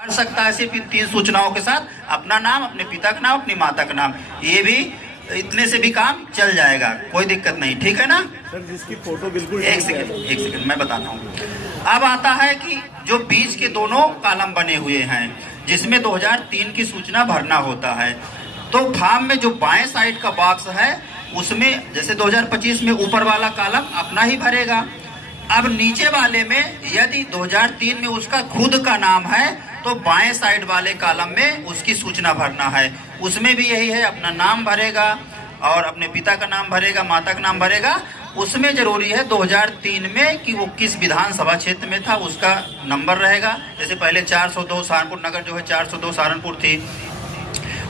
भर सकता है सिर्फ इन 3 सूचनाओं के साथ, अपना नाम, अपने पिता का नाम, अपनी माता का नाम। ये भी इतने से भी काम चल जाएगा, कोई दिक्कत नहीं, ठीक है ना सर? जिसकी फोटो बिल्कुल एक सेकंड मैं बताता हूँ। अब आता है कि जो बीच के दोनों कॉलम बने हुए हैं जिसमें 2003 की सूचना भरना होता है, तो फॉर्म में जो बाएं साइड का बॉक्स है उसमें जैसे 2025 में ऊपर वाला कॉलम अपना ही भरेगा। अब नीचे वाले में यदि 2003 में उसका खुद का नाम है तो बाएं साइड वाले कॉलम में उसकी सूचना भरना है। उसमें भी यही है, अपना नाम भरेगा और अपने पिता का नाम भरेगा, माता का नाम भरेगा। उसमें जरूरी है 2003 में कि वो किस विधानसभा क्षेत्र में था, उसका नंबर रहेगा। जैसे पहले 402 सहारनपुर नगर जो है 402 सहारनपुर थी,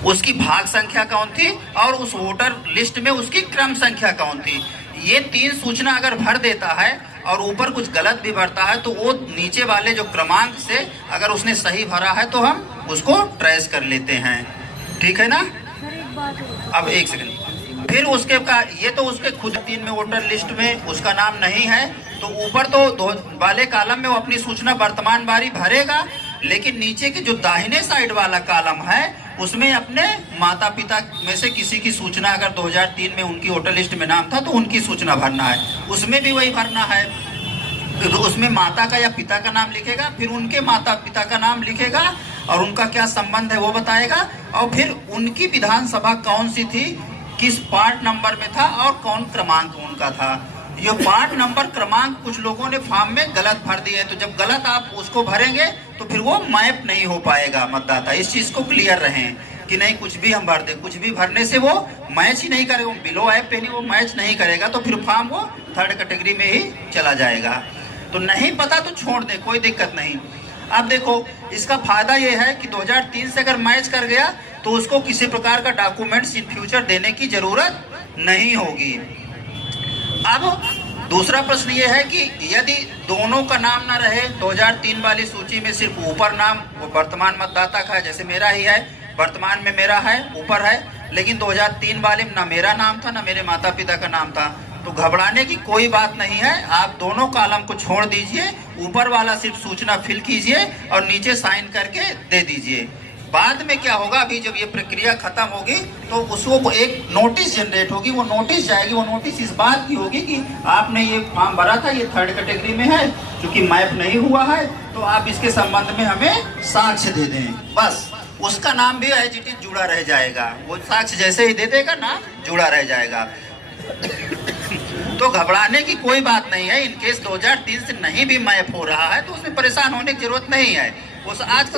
उसकी भाग संख्या कौन थी और उस वोटर लिस्ट में उसकी क्रम संख्या कौन थी। ये 3 सूचना अगर भर देता है और ऊपर कुछ गलत भी भरता है तो वो नीचे वाले जो क्रमांक से अगर उसने सही भरा है तो हम उसको ट्रेस कर लेते हैं, ठीक है ना। अब एक सेकंड, फिर उसके का ये तो उसके खुद 3 में वोटर लिस्ट में उसका नाम नहीं है तो ऊपर तो 2 वाले कॉलम में वो अपनी सूचना वर्तमान बारी भरेगा, लेकिन नीचे के जो दाहिने साइड वाला कॉलम है उसमें अपने माता पिता में से किसी की सूचना अगर 2003 में उनकी वोटर लिस्ट में नाम था तो उनकी सूचना भरना है। उसमें भी वही भरना है, तो उसमें माता का या पिता का नाम लिखेगा, फिर उनके माता पिता का नाम लिखेगा और उनका क्या संबंध है वो बताएगा, और फिर उनकी विधानसभा कौन सी थी, किस पार्ट नंबर में था और कौन क्रमांक उनका था। ये पार्ट नंबर क्रमांक कुछ लोगों ने फॉर्म में गलत भर दिए, तो जब गलत आप उसको भरेंगे तो फिर वो मैप नहीं हो पाएगा मतदाता। इस चीज को क्लियर रहें कि नहीं कुछ भी हम भर दे, कुछ भी भरने से वो मैच ही नहीं करेगा, बिलो ऐप पे नहीं वो मैच नहीं करेगा, तो फिर फॉर्म वो 3rd कैटेगरी में ही चला जाएगा। तो नहीं पता तो छोड़ दे, कोई दिक्कत नहीं। अब देखो इसका फायदा ये है कि 2003 से अगर मैच कर गया तो उसको किसी प्रकार का डॉक्यूमेंट्स इन फ्यूचर देने की जरूरत नहीं होगी। अब दूसरा प्रश्न ये है कि यदि दोनों का नाम ना रहे, 2003 वाली सूची में सिर्फ ऊपर नाम वो वर्तमान मतदाता का है, जैसे मेरा ही है, वर्तमान में मेरा है ऊपर है, लेकिन 2003 वाले में ना मेरा नाम था ना मेरे माता पिता का नाम था, तो घबराने की कोई बात नहीं है। आप दोनों कॉलम को छोड़ दीजिए, ऊपर वाला सिर्फ सूचना फिल कीजिए और नीचे साइन करके दे दीजिए। बाद में क्या होगा, अभी जब ये प्रक्रिया खत्म होगी तो उसको एक नोटिस जनरेट होगी, वो नोटिस जाएगी, वो नोटिस इस बात की होगी कि आपने ये फॉर्म भरा था, ये 3rd कैटेगरी में है, क्योंकि मैप नहीं हुआ है तो आप इसके संबंध में हमें साक्ष्य दे दें। बस उसका नाम भी एज जुड़ा रह जाएगा, वो साक्ष्य जैसे ही दे देगा नाम जुड़ा रह जाएगा। तो घबराने की कोई बात नहीं है। इनकेस 2003 से नहीं भी मैप हो रहा है तो उसमें परेशान होने की जरूरत नहीं है। उस आज